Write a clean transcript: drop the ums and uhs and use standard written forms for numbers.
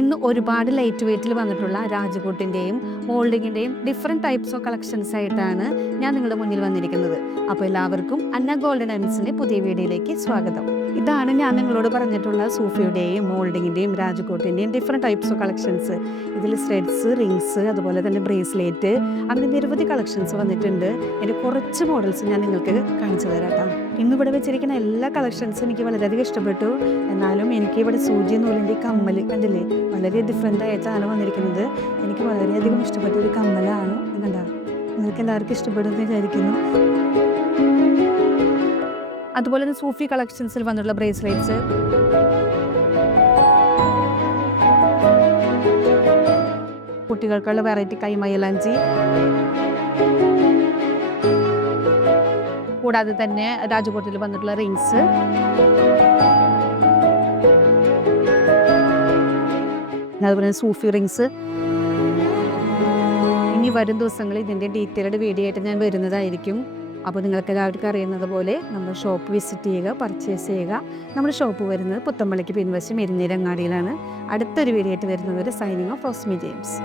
ഇന്ന് ഒരുപാട് ലൈറ്റ് വെയ്റ്റിൽ വന്നിട്ടുള്ള രാജകോട്ടിൻ്റെയും മോൾഡിങ്ങിൻ്റെയും ഡിഫറെൻറ്റ് ടൈപ്സ് ഓഫ് കളക്ഷൻസ് ആയിട്ടാണ് ഞാൻ നിങ്ങളുടെ മുന്നിൽ വന്നിരിക്കുന്നത്. അപ്പോൾ എല്ലാവർക്കും അന്ന ഗോൾഡൻ ഡയമണ്ട്സിൻ്റെ പുതിയ വീഡിയോയിലേക്ക് സ്വാഗതം. ഇതാണ് ഞാൻ നിങ്ങളോട് പറഞ്ഞിട്ടുള്ള സൂഫിയുടെയും മോൾഡിങ്ങിൻ്റെയും രാജകോട്ടിൻ്റെയും ഡിഫറെൻറ്റ് ടൈപ്സ് ഓഫ് കളക്ഷൻസ്. ഇതിൽ സ്റ്റഡ്സ്, റിങ്സ്, അതുപോലെ തന്നെ ബ്രേസ്ലെറ്റ്, അങ്ങനെ നിരവധി കളക്ഷൻസ് വന്നിട്ടുണ്ട്. എൻ്റെ കുറച്ച് മോഡൽസ് ഞാൻ നിങ്ങൾക്ക് കാണിച്ചു തരാം കേട്ടോ. ഇന്നിവിടെ വെച്ചിരിക്കുന്ന എല്ലാ കളക്ഷൻസും എനിക്ക് വളരെയധികം ഇഷ്ടപ്പെട്ടു. എന്നാലും എനിക്ക് ഇവിടെ സൂചി നൂലിൻ്റെ കമ്മൽ കണ്ടില്ലേ, വളരെ ഡിഫറെൻ്റ് ആയിട്ടാണ് വന്നിരിക്കുന്നത്. എനിക്ക് വളരെയധികം ഇഷ്ടപ്പെട്ട ഒരു കമ്മലാണ്. കണ്ടാ, നിങ്ങൾക്ക് എല്ലാവർക്കും ഇഷ്ടപ്പെടുമെന്ന് വിചാരിക്കുന്നു. അതുപോലെ തന്നെ സൂഫി കളക്ഷൻസിൽ വന്നിട്ടുള്ള ബ്രേസ്ലെറ്റ്സ്, കുട്ടികൾക്കുള്ള വെറൈറ്റി കൈമൈലാഞ്ചി, കൂടാതെ തന്നെ രാജകോട്ടിൽ വന്നിട്ടുള്ള റിങ്സ്, അതുപോലെ സൂഫി റിങ്സ്. ഇനി വരും ദിവസങ്ങളിൽ ഇതിൻ്റെ ഡീറ്റെയിൽഡ് വീഡിയോ ആയിട്ട് ഞാൻ വരുന്നതായിരിക്കും. അപ്പോൾ നിങ്ങൾക്ക് എല്ലാവർക്കും അറിയുന്നത് പോലെ നമ്മൾ ഷോപ്പ് വിസിറ്റ് ചെയ്യുക, പർച്ചേസ് ചെയ്യുക. നമ്മുടെ ഷോപ്പ് വരുന്നത് പുത്തമ്പള്ളിക്ക് പിൻവശം എരിഞ്ഞിരങ്ങാടിയിലാണ്. അടുത്തൊരു വീഡിയോ ആയിട്ട് വരുന്നവർ സൈനിങ് ഓഫ് റോസ്മി ജെയിംസ്.